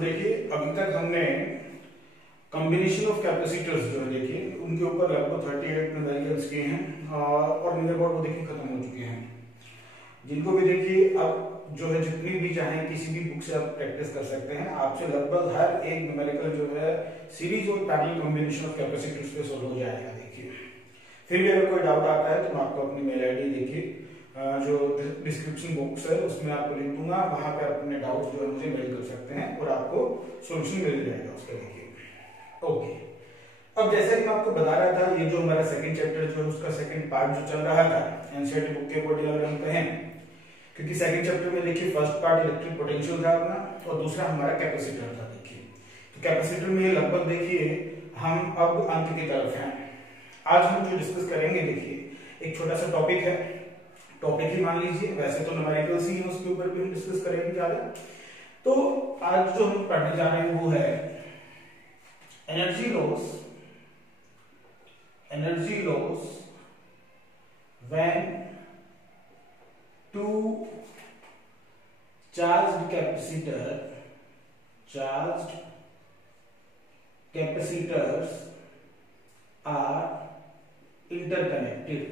देखिए अभी तक हमने कॉम्बिनेशन ऑफ कैपेसिटर्स जो है देखिए उनके ऊपर लगभग 38 न्यूमेरिकल्स किए हैं और नियर वो देखिए खत्म हो चुके हैं, जिनको भी देखिए अब जो है जितनी भी चाहे किसी भी बुक से आप प्रैक्टिस कर सकते हैं। आपसे लगभग हर एक न्यूमेरिकल जो है सीरीज और पैरेलल कॉम्बिनेशन ऑफ कैपेसिटर्स पे सोल्व हो जाएगा। देखिए फिर भी अगर कोई डाउट आता है तो मैं आपको अपनी मेल आईडी देखिए जो डिस्क्रिप्शन बॉक्स है उसमें आपको लिंक दूंगा, वहां पे अपने डाउट जो है मुझे मेल कर सकते हैं और आपको सॉल्यूशन मिल जाएगा उसका। देखिए ओके, अब जैसा कि मैं आपको बता रहा था ये जो हमारा सेकंड चैप्टर जो है उसका सेकंड पार्ट जो चल रहा था एनसीईआरटी बुक के अकॉर्डिंग अगर हम कहें, क्योंकि सेकंड चैप्टर में देखिए फर्स्ट पार्ट इलेक्ट्रिक पोटेंशियल था अपना और दूसरा हमारा कैपेसिटर था। देखिए तो कैपेसिटर में लगभग देखिए हम अब अंत की तरफ हैं। आज हम जो डिस्कस करेंगे देखिए एक छोटा सा टॉपिक है, टॉपिक ही मान लीजिए, वैसे तो न्यूमेरिकल्स ही हैं उसके ऊपर भी हम डिस्कस करेंगे ज्यादा। तो आज जो हम पढ़ने जा रहे हैं वो है energy loss when two charged capacitors are interconnected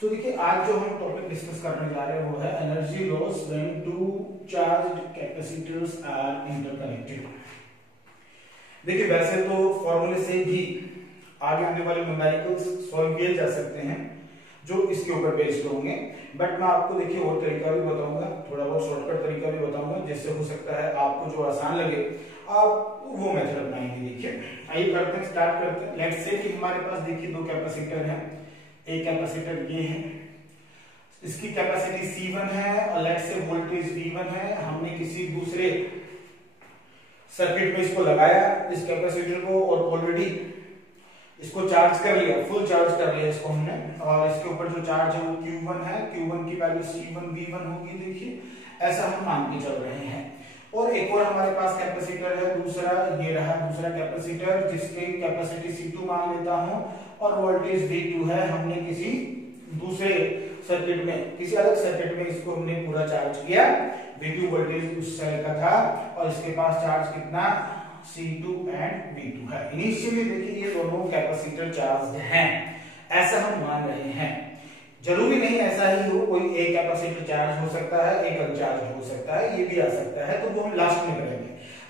तो देखिए आज जो हम टॉपिक डिस्कस करने जा रहे हैं वो है energy loss when two charged capacitors are interconnected. देखिए वैसे तो फॉर्मूले से भी आगे आने वाले न्यूमेरिकल्स सॉल्व किए जा सकते हैं जो इसके ऊपर बेस्ड होंगे, बट मैं आपको देखिए और तरीका भी बताऊंगा, थोड़ा बहुत शॉर्टकट तरीका भी बताऊंगा जिससे हो सकता है आपको जो आसान लगे आप वो मेथड अपनाएंगे। देखिए आइए करते हैं, स्टार्ट करते हैं। लेट्स से कि हमारे पास देखिए दो कैपेसिटर हैं, एक कैपेसिटर ये है, इसकी कैपेसिटी C1 है और लेट्स से वोल्टेज V1 है। हमने किसी दूसरे सर्किट में इसको लगाया इस कैपेसिटर को और ऑलरेडी इसको चार्ज कर लिया, फुल चार्ज कर लिया इसको हमने, और इसके ऊपर जो चार्ज है वो Q1 है, Q1 की वैल्यू C1 V1 होगी। देखिए ऐसा हम मान के चल रहे हैं। और एक और हमारे पास कैपेसिटर है दूसरा, ये रहा दूसरा कैपेसिटर जिसकी कैपेसिटी C2 मान लेता हूं और वोल्टेज V2 है। हमने किसी दूसरे सर्किट में, किसी अलग सर्किट में इसको हमने पूरा चार्ज किया, V2 वोल्टेज उस सेल का था और इसके पास चार्ज कितना C2 एंड V2 है। इनिशियली देखिए ये दोनों कैपेसिटर चार्ज्ड हैं ऐसा हम मान रहे हैं। जरूरी नहीं ऐसा ही हो, कोई एक कैपेसिटर चार्ज हो सकता है एक अनचार्ज हो सकता है, ये भी आ सकता है, तो वो हम लास्ट में करेंगे।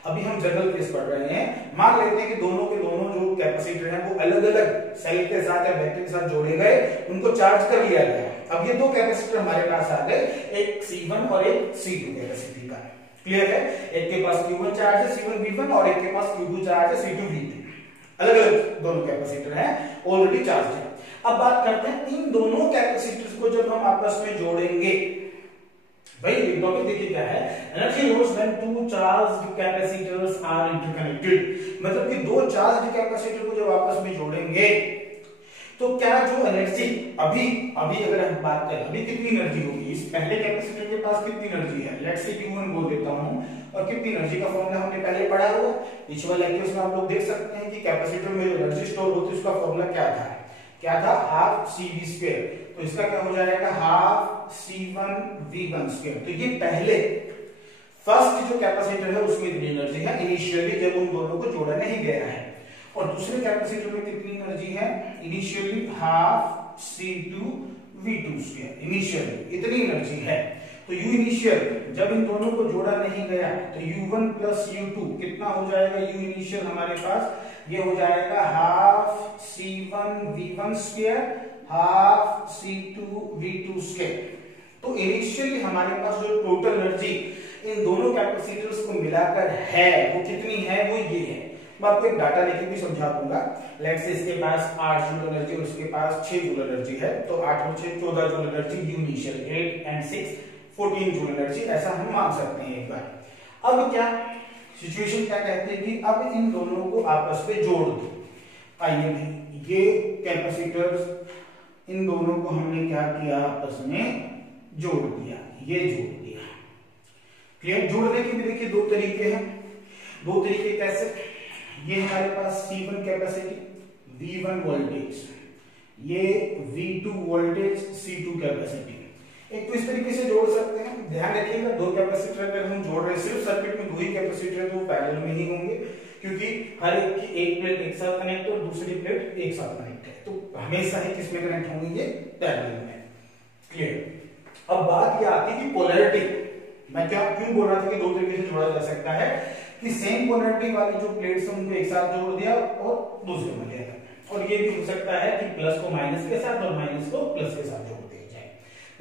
अभी हम जनरल केस पढ़ रहे हैं। मान लेते हैं कि दोनों के दोनों जो कैपेसिटर हैं वो अलग अलग सेल के साथ या बैटरी के साथ जोड़े गए, उनको चार्ज कर लिया गया। अब ये दो कैपेसिटर हमारे पास आ गए, एक C1 और एक C2 कैपेसिटी का। क्लियर है? एक के पास Q1 चार्ज है C1 V1 और एक के पास Q2 चार्ज है C2 V2। अलग अलग दोनों कैपेसिटर हैं, ऑलरेडी चार्ज है। अब बात करते हैं इन दोनों कैपेसिटर्स को जब हम आपस में जोड़ेंगे, भाई टॉपिक देखिए क्या है, energy loss when two charged capacitors are interconnected. मतलब कि दो चार्ज्ड कैपेसिटर को जब आपस में जोड़ेंगे तो क्या जो एनर्जी अभी अगर हम बात करें अभी कितनी एनर्जी होगी, इस पहले कैपेसिटर के पास कितनी एनर्जी है, लेट्स से Q1 बोल देता हूं, और कितनी एनर्जी का फॉर्मूला हमने पहले पढ़ा हुआ पिछले लेक्चर्स में। आप लोग देख सकते हैं कि कैपेसिटर में जो एनर्जी स्टोर होती है उसका फॉर्मूला क्या था हाफ CV²। तो इसका क्या हो जाएगा हाफ C1 V1 स्क्वायर। तो ये पहले फर्स्ट जो कैपेसिटर है उसमें इतनी एनर्जी है इनिशियली जब उन दोनों को जोड़ा नहीं गया है, और दूसरे कैपेसिटर में कितनी एनर्जी है initially half C2 V2 square. Initially इतनी एनर्जी है। तो U इनिशियल जब इन दोनों को जोड़ा नहीं गया तो U1 प्लस U2 कितना हो जाएगा, U इनिशियल हमारे पास ये हो जाएगा half C1 V1 square half C2 V2 square. तो इनिशियली हमारे पास जो टोटल एनर्जी इन दोनों कैपेसिटर्स को मिलाकर है वो कितनी है, वो ये है। मैं आपको एक डाटा लेके भी समझा दूंगा। लेट्स से इसके पास 8 जूल एनर्जी और इसके पास 6 जूल एनर्जी है, तो 8 और 6 14 joule energy, U initial 8 and 6 14 joule energy, ऐसा हम मान सकते हैं एक बार। अब क्या सिचुएशन क्या कहते हैं कि अब इन दोनों को आपस में जोड़ दो। आइए ये कैपेसिटर्स इन दोनों को हमने क्या किया आपस में जोड़ दिया, ये जोड़ दिया। क्लियर? जोड़ने के भी देखिए दो तरीके हैं। दो तरीके कैसे, ये हमारे पास C1 कैपेसिटी V1 वोल्टेज, ये V2 वोल्टेज C2 कैपेसिटी, एक तो इस तरीके से जोड़ सकते हैं, ध्यान रखिएगा दो कैपेसिटर अगर हम जोड़ रहे हैं सिर्फ सर्किट में दो ही कैपेसिटर है तो पैरेलल में ही होंगे, क्योंकि हर एक की एक प्लेट एक साथ कनेक्ट और दूसरी प्लेट एक साथ कनेक्ट है, तो हमेशा ही किसमें कनेक्ट होंगे, ये पैरेलल में। क्लियर। अब बात ये आती है कि पोलैरिटी, मैं क्यों बोल रहा था कि दो तरीके से जोड़ा जा सकता है, कि सेम पोलैरिटी वाली जो प्लेट्स हैं उनको एक साथ जोड़ दिया और दूसरे में ले आया, और ये भी हो सकता है कि प्लस को माइनस के साथ और माइनस को प्लस के साथ जोड़ दिया जाए,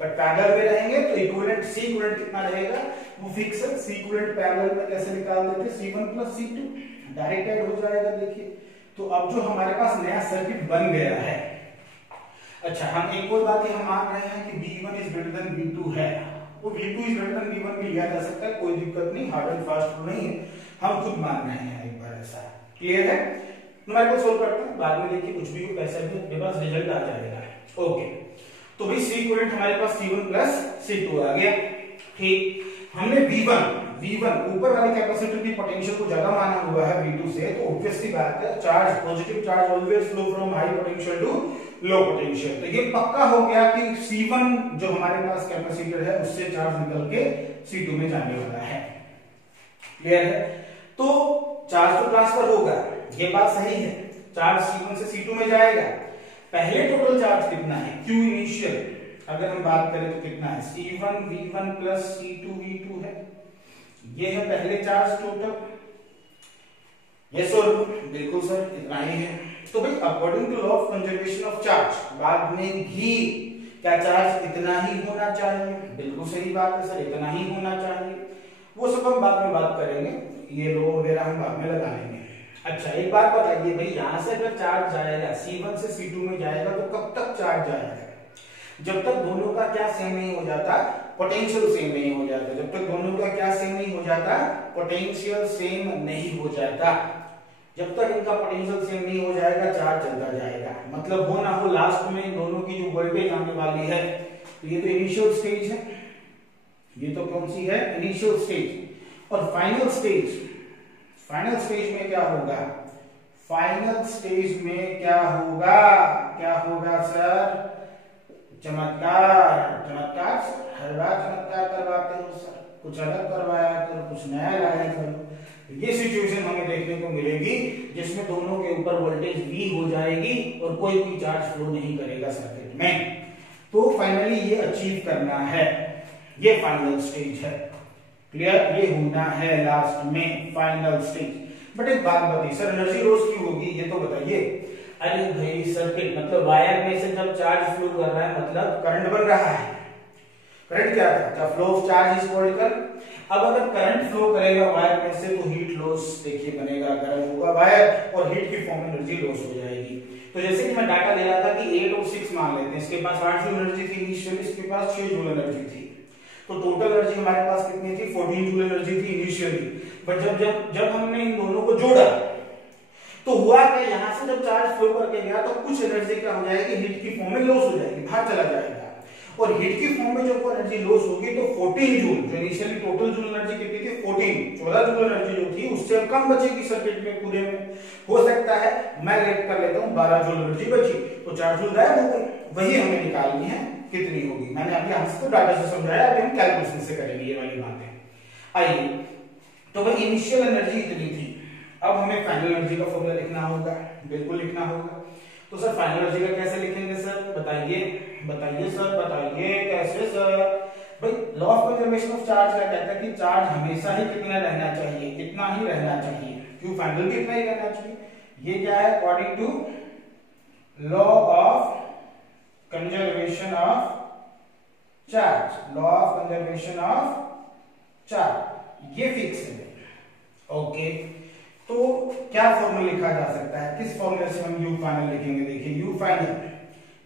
बट पैरेलल में रहेंगे तो इक्विवेलेंट सी इक्विवेलेंट कितना रहेगा, वो फिक्स है। सी इक्विवेलेंट पैरेलल में कैसे निकाल देते, C1 + C2 डायरेक्ट ऐड हो जाएगा। देखिए तो अब जो हमारे पास नया सर्किट बन गया है, अच्छा हम एक और बात हम मान रहे हैं कि V1 is greater than V2 है, वो V2 is greater than V1 भी लिया जा सकता है, कोई दिक्कत नहीं, हार्ड एंड फास्ट रूल नहीं है, हम खुद मान रहे हैं एक बार ऐसा। क्लियर है। हमारे को सोल्व करते हैं, बाद में देखिए कुछ भी कैसा भी मेरे पास रिजल्ट आ जाएगा। ओके तो भाई सी इक्विवेलेंट हमारे पास C1 + C2 आ गया। ठीक, हमने V1 ऊपर वाले कैपेसिटर की पोटेंशियल को ज्यादा माना हुआ है V2 से, तो ऑब्वियसली बात है charge positive charge always flow from high potential to low potential, तो ये पक्का हो गया कि C1 जो हमारे पास कैपेसिटर है उससे चार्ज निकल के C2 में जाने वाला है। क्लियर है। तो चार्ज तो ट्रांसफर होगा, ये बात सही है, चार्ज C1 से C2 में जाएगा। पहले टोटल चार्ज कितना है, Q इनिशियल अगर हम बात करें तो कितना है, C1 V1 + C2 V2 है, ये है पहले चार्ज टोटल। यस और बिल्कुल सर इतना ही है। तो भाई according to law of conservation of charge बाद में भी क्या चार्ज इतना ही होना चाहिए, बिल्कुल सही बात है सर, इतना ही होना चाहिए, वो सब हम बाद में बात करेंगे, ये लो वगैरह हम बाद में लगा लेंगे। अच्छा एक बात बताइए भाई, यहां से अगर चार्ज जाएगा C1 से C2 में जाएगा तो कब तक चार्ज जाएगा, जब तक दोनों का क्या सेम नहीं हो जाता, पोटेंशियल सेम नहीं हो जाता, जब तक दोनों का क्या सेम नहीं हो जाता, पोटेंशियल सेम नहीं हो जाता, जब तक इनका पोटेंशियल सेम नहीं हो जाएगा चार्ज चलता जाएगा, मतलब हो ना हो लास्ट में दोनों की जो वोल्टेज आने वाली है, तो ये तो इनिशियल स्टेज है, ये तो कौन सी है, इनिशियल स्टेज। और फाइनल स्टेज में क्या होगा, फाइनल स्टेज में क्या होगा सर, चमत्कार सर, हर बार चमत्कार करवाते हो सर, कुछ अलग करवाया करो, कुछ नया लाया करो। ये सिचुएशन हमें देखने को मिलेगी जिसमें दोनों के ऊपर वोल्टेज V हो जाएगी और कोई भी चार्ज फ्लो नहीं करेगा सर्किट में, तो फाइनली ये अचीव करना है, ये फाइनल स्टेज है। क्लियर, ये होना है लास्ट में फाइनल स्टेज। बट एक बात बताइए सर, एनर्जी लॉस क्यों होगी, ये तो बताइए। अरे भाई सर्किट मतलब वायर में से जब चार्ज फ्लो कर रहा है मतलब करंट बन रहा है, करंट क्या था, flow of charge is called. अब अगर करंट फ्लो करेगा वायर में से तो हीट लॉस देखिए बनेगा, गर्म होगा वायर और हीट की फॉर्म में एनर्जी लॉस हो जाएगी। तो जैसे कि मैं डाटा दे रहा था कि 8 और 6 मान लेते हैं, इसके पास 8 जूल एनर्जी थी इनिशियली, इसके पास 6 जूल एनर्जी थी, तो टोटल एनर्जी हमारे पास कितनी थी, 14 जूल एनर्जी थी इनिशियली। बट जब हमने इन दोनों को जोड़ा तो हुआ कि यहां से जब चार्ज फ्लो करके गया तो कुछ एनर्जी क्या हो जाएगी, हीट की फॉर्म में लॉस हो जाएगी, बाहर चला जाएगा, और हीट की फॉर्म में जब वो एनर्जी लॉस होगी तो 14 जूल जो इनिशियली टोटल जूल एनर्जी कितनी थी, 14 जूल एनर्जी जो थी उससे कम बचेगी सर्किट में पूरे में। हो सकता है मैं लेट कर लेता हूं 12 जूल एनर्जी बची, तो 4 जूल गायब हो गई, वही हमें निकालनी है कितनी होगी। मैंने अभी यहां से डाटा से समझाया, अभी हम कैलकुलेशन से करेंगे ये वाली बातें। आइए, तो भाई इनिशियल एनर्जी इतनी थी, अब हमें फाइनल एनर्जी का फॉर्मूला लिखना होगा, बिल्कुल लिखना होगा। तो सर फाइनल एनर्जी का कैसे लिखेंगे सर, बताइए सर, बताइए कैसे सर। भाई law of conservation of charge क्या कहता है कि चार्ज हमेशा ही कितना रहना चाहिए, इतना ही रहना चाहिए, क्यों फाइनल भी इतना ही रहना चाहिए। ये क्या है, according to law of conservation of charge, law of conservation of charge, ये फिक्स है। ओके, तो क्या फॉर्मूला लिखा जा सकता है, किस फॉर्मूले से हम यू फाइनल लिखेंगे, देखिए यू फाइनल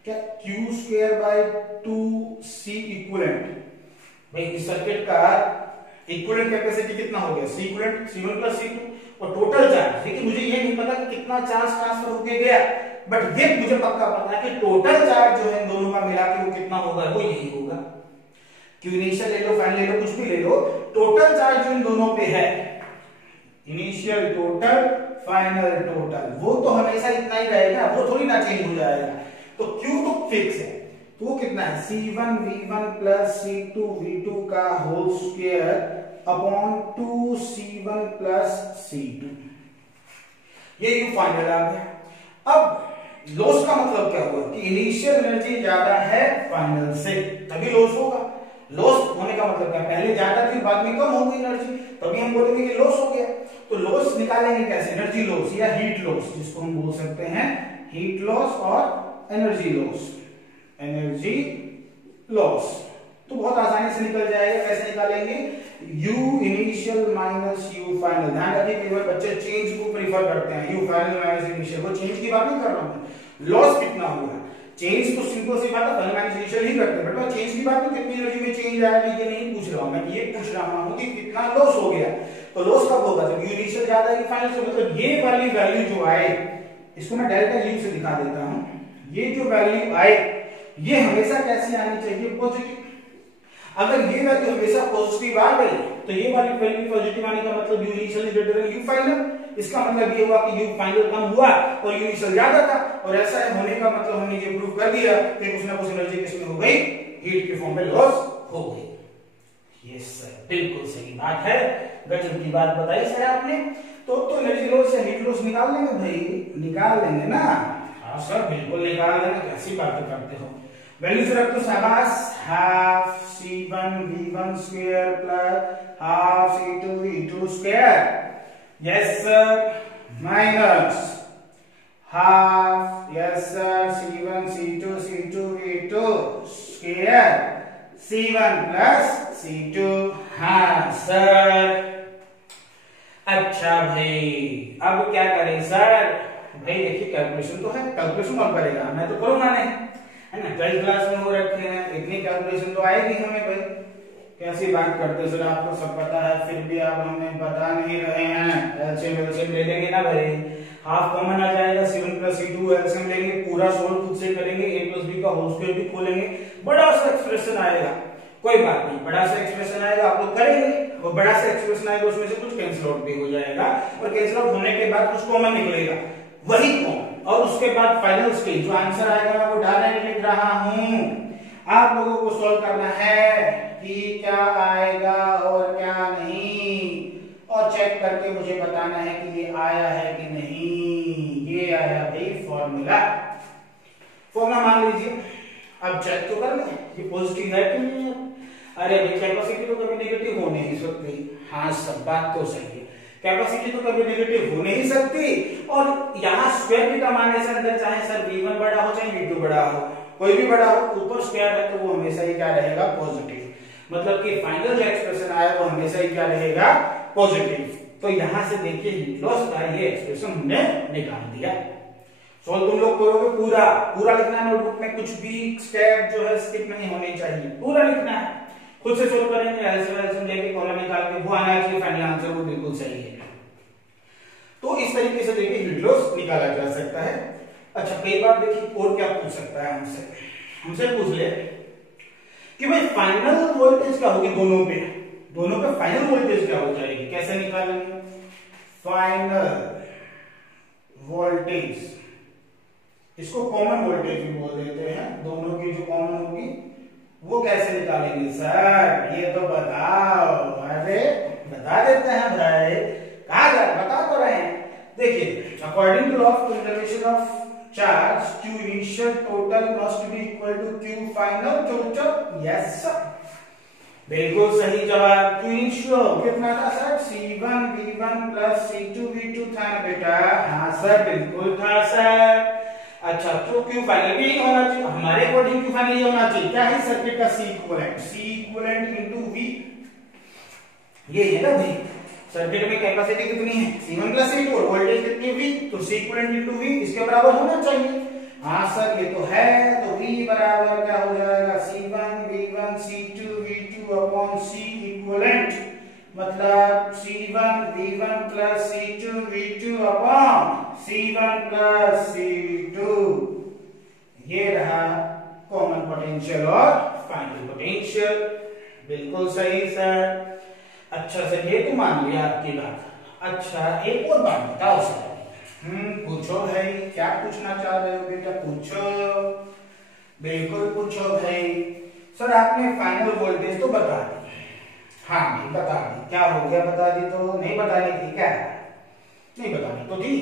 क्या, Q²/2C इक्विवेलेंट। भाई इस सर्किट का इक्विवेलेंट कैपेसिटी कितना हो गया, C इक्विवेलेंट C1 + C2, और टोटल चार्ज, देखिए मुझे ये नहीं पता कि कितना चार्ज ट्रांसफर होके गया, बट ये मुझे पक्का पता है कि टोटल चार्ज जो है इन दोनों का मिला के वो कितना होगा, वो यही होगा। क्यों इनिशियल ले लो, फाइनल ले लो, कुछ भी ले लो, टोटल चार्ज जो इन दोनों पे है, इनिशियल टोटल फाइनल टोटल, वो तो हमेशा इतना ही रहेगा, वो थोड़ी ना चेंज हो जाएगा। तो Q तो फिक्स है, तो वो कितना है C1V1 प्लस C2V2 का whole square upon 2C1 plus C2। ये U फाइनल आ गया। अब लॉस का मतलब क्या हुआ कि इनिशियल एनर्जी ज्यादा है फाइनल से, तभी लॉस होगा। लॉस होने का मतलब क्या, पहले ज्यादा थी बाद में कम हो गई एनर्जी, तभी हम बोलेंगे कि लॉस हो गया। तो लॉस निकालेंगे कैसे, एनर्जी लॉस या हीट लॉस, जिसको हम बोल सकते हैं हीट लॉस और एनर्जी लॉस। एनर्जी लॉस तो बहुत आसानी से निकल जाएगा। कैसे निकालेंगे, U initial minus U final. ध्यान रखिए कई बार बच्चे चेंज को प्रीफर करते हैं, U फाइनल माइनस इनिशियल, वो चेंज की बात नहीं कर रहा हूं। लॉस कितना हुआ, चेंज तो सिंपल सी बात है फाइनल माइनस इनिशियल ही करते हैं, बट मैं चेंज की बात नहीं, कितनी एनर्जी में चेंज आया ये नहीं पूछ रहा हूं मैं, ये पूछ रहा हूं कि कितना लॉस हो गया। तो लॉस कब होगा, जब U इनिशियल ज्यादा है फाइनल से, मतलब ये वाली वैल्यू जो आए, इसको मैं डेल्टा U से दिखा देता हूं। ये जो वैल्यू आए ये हमेशा कैसी आनी चाहिए, पॉजिटिव। अगर ये वैल्यू हमेशा पॉजिटिव आ गई तो ये वाली वैल्यू पॉजिटिव आने का मतलब U initial is greater than U final. इसका मतलब ये हुआ कि U फाइनल कम हुआ और U इनिशियल ज्यादा था, और ऐसा होने का मतलब हमने ये प्रूव कर दिया कि कुछ ना कुछ एनर्जी किसमें हो गई, हीट के फॉर्म में लॉस हो गई। यस सर, बिल्कुल सही बात है, गजब की बात बताई सर आपने। तो एनर्जी लॉस या हीट लॉस निकाल लेंगे भाई, निकाल लेंगे ना। हाँ सर बिल्कुल निकाल लेंगे, कैसी बातें करते हो। वैल्यू से रख दो शाबाश, half C1V1 square plus half C2V2 square, yes sir, minus half, yes sir, C1 C2 C2V2 square C1 plus C2। हाँ सर, अच्छा भाई अब क्या करें सर, भाई देखिए कैलकुलेशन तो है, कैलकुलेशन कौन करेगा, मैं तो करूंगा नहीं, है ना, 12th क्लास में हो रखे हैं, इतनी कैलकुलेशन तो आएगी हमें भाई। कैसी बात करते सर, आपको सब पता है फिर भी आप हमें बता नहीं रहे हैं। एलसीएम ले लेंगे ना भाई, हाफ कॉमन आ जाएगा, C1 प्लस C2 एलसीएम लेंगे, पूरा सोल्व खुद से करेंगे, a प्लस b का होल स्क्वायर भी खोलेंगे, बड़ा सा एक्सप्रेशन आएगा। कोई बात नहीं, बड़ा सा एक्सप्रेशन आएगा आप लोग करेंगे, और बड़ा सा एक्सप्रेशन आएगा उसमें से कुछ कैंसिल आउट भी हो जाएगा, और कैंसिल आउट होने के बाद कुछ कॉमन निकलेगा, वही कॉमन, और उसके बाद फाइनल स्टेज जो आंसर आएगा मैं वो डायरेक्ट लिख रहा हूं। आप लोगों को सॉल्व करना है कि क्या आएगा और क्या नहीं, और चेक करके मुझे बताना है कि ये आया है कि नहीं। ये आया भाई फॉर्मूला मान लीजिए, अब चेक तो कर लें ये पॉजिटिव है कि नहीं है। अरे भाई कैपेसिटी तो कभी नेगेटिव हो नहीं सकती, हाँ सब बात तो सही है, कैपेसिटी तो कभी नेगेटिव हो नहीं सकती, और यहाँ स्क्वायर भी कमाने से अंदर चाहे सर V1 बड़ा हो चाहे V2 बड़ा हो, कोई भी बड़ा हो, ऊपर स्क्वायर है तो वो हमेशा ही क्या रहेगा, पॉजिटिव। मतलब कि फाइनल जो एक्सप्रेशन आया वो हमेशा ही क्या रहेगा, पॉजिटिव। तो यहाँ से देखिए हीट लॉस का ये एक्सप्रेशन हमने निकाल दिया। सॉल्व तुम लोग करोगे पूरा पूरा लिखना है नोटबुक में, कुछ भी स्टेप जो है स्किप नहीं होनी चाहिए, पूरा लिखना है। खुद से सोल्व करेंगे, एलसीएम लेके कॉलम निकाल के वो आना चाहिए फाइनल आंसर, वो बिल्कुल सही है। तो इस तरीके से देखिए हीट लॉस निकाला जा सकता है। अच्छा कई बार देखिए और क्या पूछ सकता है हमसे पूछ ले कि भाई फाइनल वोल्टेज क्या होगी, दोनों पे फाइनल वोल्टेज क्या हो जाएगी, कैसे निकालेंगे फाइनल वोल्टेज, इसको कॉमन वोल्टेज भी बोल देते हैं, दोनों की जो कॉमन होगी वो कैसे निकालेंगे सर, ये तो बताओ। अरे बता देते हैं भाई, कहा जा बता तो रहे हैं। देखिए according to law of conservation of charge, Q initial total must be equal to Q final total, yes sir, बिल्कुल सही जवाब। Q इनिशियल कितना था सर, C1V1 प्लस C2V2 था ना बेटा, हाँ सर बिल्कुल था सर। अच्छा तो Q फाइनल भी होना चाहिए, हमारे अकॉर्डिंग Q फाइनल होना चाहिए, क्या है सर्किट का C इक्विवेलेंट इनटू V, ये है ना भाई, सर्किट में कैपेसिटी कितनी है C1 प्लस C2 और वोल्टेज कितनी है V, तो C इक्विवेलेंट इनटू V इसके बराबर होना चाहिए। हाँ सर ये तो है, तो V बराबर क्या हो जाएगा, C1V1 C2V2 upon C equivalent, मतलब C1V1 plus C2V2 upon C1 plus C2, ये रहा कॉमन पोटेंशियल और फाइनल पोटेंशियल, बिल्कुल सही सर। अच्छा सर ये तो मान लिया आपकी बात। अच्छा एक और बात बताओ सर, पूछो भाई, क्या पूछना चाह रहे हो बेटा, पूछो। बिल्कुल पूछो भाई। सर आपने फाइनल वोल्टेज तो बता दी। हाँ भाई बता दी। क्या हो गया बता दी तो? नहीं बतानी थी क्या? नहीं बतानी तो थी।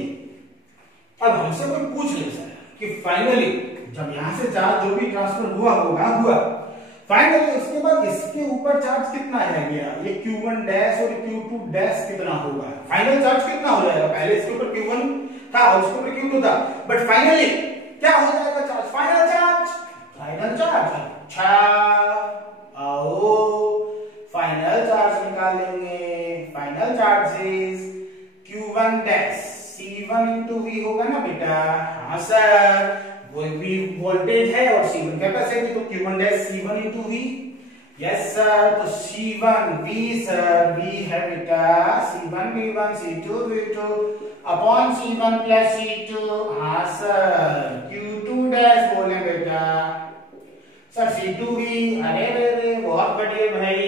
अब हमसे कोई पूछ ले सर कि फाइनली जब यहां से चार्ज जो भी ट्रांसफर हुआ होगा हुआ, फाइनली उसके बाद इसके ऊपर चार्ज कितना रह गया? ये Q1 डैश और Q2 डैश कितना होगा? फाइनल चार्ज कितना हो जाएगा? पहले इसके ऊपर Q1 था और इसके ऊपर Q2 था, बट फाइनली क्या हो जाएगा charge? Final charge. Final charge. अच्छा आओ फाइनल चार्ज निकालेंगे। Final charge is Q1 dash C1 into V होगा ना बेटा? हाँ सर, वो भी वोल्टेज है और C1 कैपेसिटी, तो Q1 dash C1 into V। Yes sir, तो C1 V सर, V है बेटा C1 V1 C2 V2 upon C1 plus C2। हाँ सर, Q2 डैश बोले बेटा सर C2V। अरे रे बहुत बढ़िया भाई,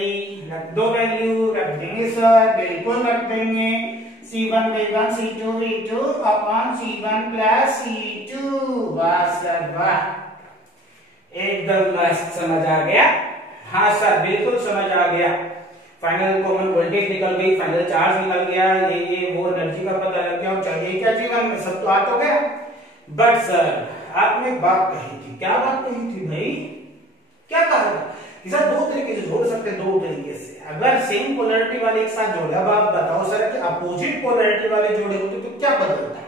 रख दो वैल्यू। रख देंगे सर, बिल्कुल रख देंगे। C1 V1 C2 V2 upon C1 plus C2। वाह सर वाह, एकदम मस्त, समझ आ गया? हाँ सर बिल्कुल समझ आ गया। फाइनल कॉमन वोल्टेज निकल गई, फाइनल चार्ज निकल गया, ये वो एनर्जी का पता लग गया। और चाहिए क्या जीवन में? सब तो आ तो गया। बट सर आपने एक बात कही थी। क्या बात कही थी भाई? क्या कहा था? सर दो तरीके से जोड़ सकते हैं, दो तरीके से। अगर सेम पोलैरिटी वाले एक साथ जोड़े, अब आप बताओ सर कि अपोजिट पोलैरिटी वाले जोड़े होते तो क्या बदलता है?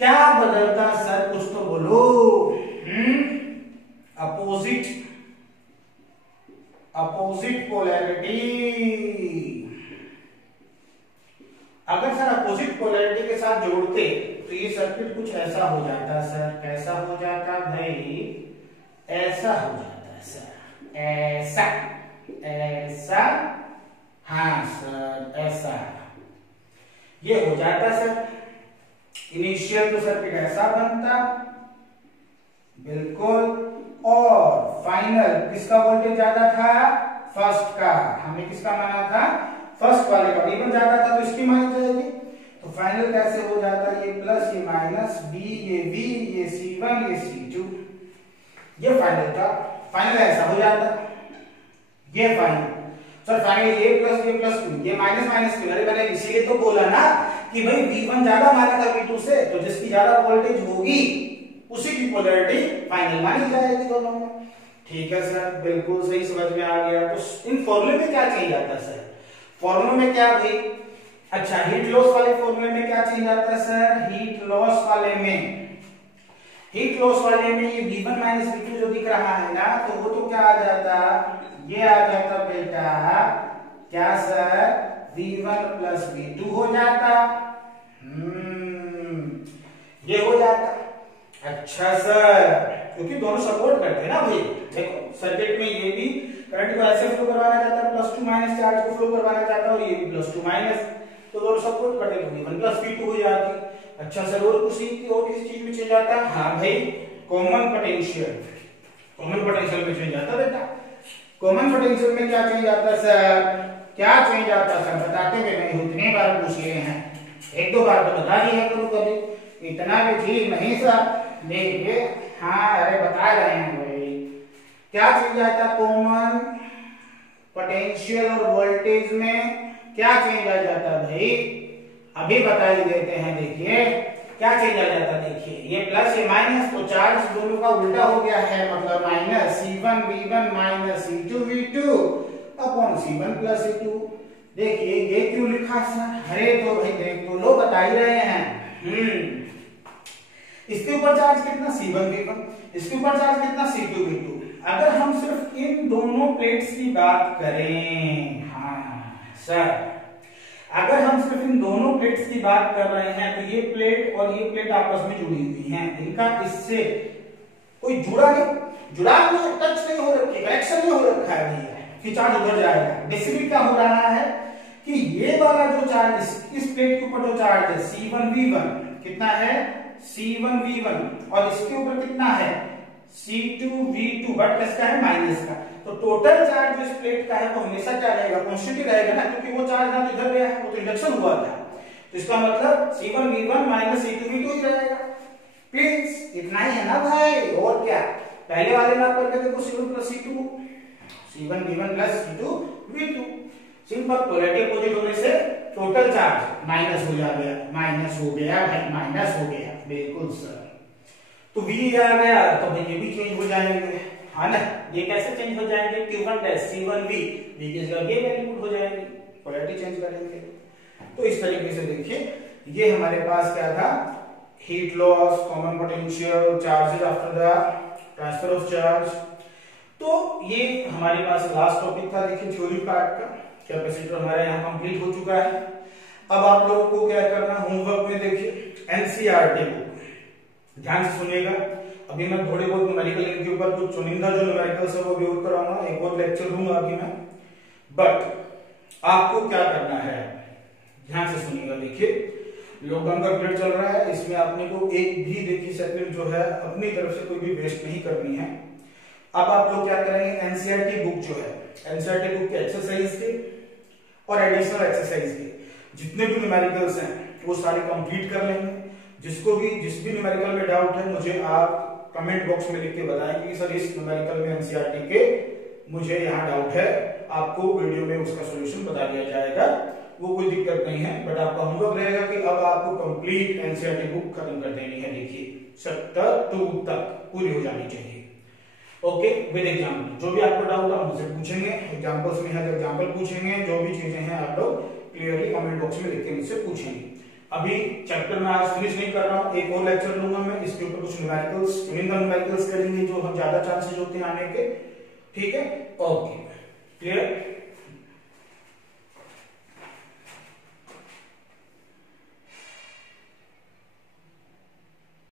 क्या बदलता सर? कुछ तो बोलो। Opposite polarity. अगर सर अपोजिट पोलैरिटी के साथ जोड़ते तो ये सर्किट कुछ ऐसा हो जाता सर। कैसा हो जाता भाई? ऐसा हो जाता सर। ऐसा ऐसा। हाँ सर ऐसा ये हो जाता सर। इनिशियल तो सर्किट ऐसा बनता बिल्कुल, और फाइनल किसका वोल्टेज ज्यादा था? फर्स्ट का। हमने किसका माना था? फर्स्ट वाले का। V1 ज्यादा था तो इसकी मानी जाएगी। तो फाइनल कैसे हो जाता? ये प्लस ये माइनस, D ये V ये C1 ये C2। ये फाइनल था। फाइनल ऐसा हो जाता। ये फाइनल सर, फाइनल ये प्लस क्यों? ये माइनस माइनस क्यों? अरे मैंने इसीलिए तो बोला ना कि भाई V1 ज्यादा माना था V2 से, तो जिसकी ज्यादा वोल्टेज होगी उसी की पोलैरिटी फाइनल मानी जाएगी दोनों में। ठीक है सर, बिल्कुल सही, समझ में आ गया। तो इन फॉर्मूले में क्या चेंज आता है सर? फॉर्मूले में क्या भाई? अच्छा, हीट लॉस वाले फॉर्मूले में क्या चेंज आता है सर? हीट लॉस वाले में ये V1 माइनस V2 जो दिख रहा है ना, तो वो तो क्या आ जाता? ये आ जाता बेटा क्या सर? V1 प्लस V2 हो जाता। ये हो जाता। अच्छा सर, क्योंकि दोनों सपोर्ट करते हैं ना भाई। देखो सर्किट में ये भी करंट को ऐसे फ्लो करवाना चाहता है, प्लस टू माइनस चार्ज को फ्लो करवाना चाहता है, और ये भी प्लस टू माइनस, तो दोनों सपोर्ट करते हैं, V1 प्लस V2 हो जाती। अच्छा सर, और किस चीज में चेंज आता है? हाँ भाई, कॉमन पोटेंशियल में चेंज आता है बेटा। कॉमन पोटेंशियल में क्या चेंज आता है सर? क्या चेंज आता है सर? बताते हुए नहीं, उतने बार पूछ लिए हैं, एक दो बार तो बता दिया करो कभी, इतना भी ठीक नहीं सर। देखिए हाँ, अरे बता रहे हैं भाई, क्या चेंज आता है? कॉमन पोटेंशियल और वोल्टेज में क्या चेंज आ जाता है भाई? अभी बता ही देते हैं। देखिए क्या चेंज आ जाता है, देखिए ये प्लस ये माइनस, तो चार्ज दोनों का उल्टा हो गया है, मतलब minus C1 V1 minus C2 V2 upon C1 plus C2। देखिए ये क्यों लिखा सर? अरे तो भाई देख तो लो, बता ही रहे हैं। इसके ऊपर चार्ज कितना? C1 V1, इसके ऊपर चार्ज कितना? C2 V2। अगर हम सिर्फ इन दोनों प्लेट्स की बात करें, हाँ सर, अगर हम सिर्फ इन दोनों प्लेट्स की बात कर रहे हैं, तो ये प्लेट और ये प्लेट आपस में जुड़ी हुई हैं, इनका इससे कोई जुड़ाव नहीं, टच नहीं हो रखी, कनेक्शन नहीं हो रखा है भैया कि चार्ज उधर जाएगा। बेसिकली क्या हो रहा है कि ये वाला जो चार्ज इस प्लेट के ऊपर जो चार्ज है C1 V1 कितना है? C1 V1, और इसके ऊपर कितना है? C2 V2, बट किसका है? माइनस का। तो टोटल चार्ज जो इस प्लेट का है वो हमेशा क्या रहेगा? कांस्टेंट ही रहेगा ना, क्योंकि वो चार्ज ना तो इधर गया है, वो तो इंडक्शन हुआ था, तो इसका मतलब C1 V1 minus C2 V2 ही रहेगा। प्लीज इतना ही है ना भाई, और क्या? पहले वाले में आप करके देखो C1 plus C2, C1 V1 plus C2 V2। Simple, polarity opposite होने से टोटल चार्ज माइनस हो जाएगा, माइनस हो गया भाई, माइनस हो गया, बिल्कुल सर। तो V आ गया तो भाई ये भी चेंज हो जाएंगे, है ना। ये कैसे चेंज हो जाएंगे, Q1 डैश C1V, V की जगह ये वैल्यू पुट हो जाएगी, पोलैरिटी चेंज करेंगे। तो इस तरीके से देखिए ये हमारे पास क्या था, heat loss, common potential, charges after the transfer of charge. तो ये हमारे पास लास्ट टॉपिक था देखिए थ्योरी पार्ट का। कैपेसिटर हमारा यहाँ कंप्लीट हो चुका है। अब आप लोगों को क्या करना, होमवर्क में देखिए एनसीईआरटी बुक ध्यान से सुनिएगा। अभी मैं थोड़े बहुत न्यूमेरिकल इनके ऊपर कुछ चुनिंदा जो न्यूमेरिकल्स है वो भी कराऊंगा, एक और लेक्चर दूंगा अभी मैं। बट आपको क्या करना है, ध्यान से सुनिएगा। देखिए लॉकडाउन का पीरियड चल रहा है, इसमें आपने को एक भी देखिए सेकंड जो है अपनी तरफ से कोई भी वेस्ट नहीं करनी है। अब आप लोग क्या करेंगे, एनसीईआरटी बुक जो है, एनसीईआरटी बुक के एक्सरसाइज के और एडिशनल एक्सरसाइज के जितने भी न्यूमेरिकल्स हैं वो सारे कंप्लीट कर लेंगे। जिसको भी जिस भी न्यूमेरिकल में डाउट है मुझे आप कमेंट बॉक्स में लिख के बताएं कि सर इस न्यूमेरिकल में एनसीईआरटी के मुझे यहाँ डाउट है, आपको वीडियो में उसका सॉल्यूशन बता दिया जाएगा, वो कोई दिक्कत नहीं है। बट आपका होमवर्क रहेगा कि अब आपको कंप्लीट एनसीईआरटी बुक खत्म कर देनी है। देखिए चैप्टर 2 तक पूरी हो जानी चाहिए। ओके, विद एग्जाम्पल जो भी आपको डाउट है मुझसे पूछेंगे, एग्जांपल्स में है तो एग्जांपल पूछेंगे, जो भी चीजें हैं आप लोग क्लियरली कमेंट बॉक्स में लिख के मुझसे पूछेंगे। अभी चैप्टर में आज फिनिश नहीं कर रहा हूँ, एक और लेक्चर लूंगा मैं, इसके ऊपर कुछ न्यूमेरिकल्स, चुनिंदा न्यूमेरिकल्स करेंगे जो हम ज्यादा चांसेस होते हैं आने के। ठीक है, ओके, क्लियर।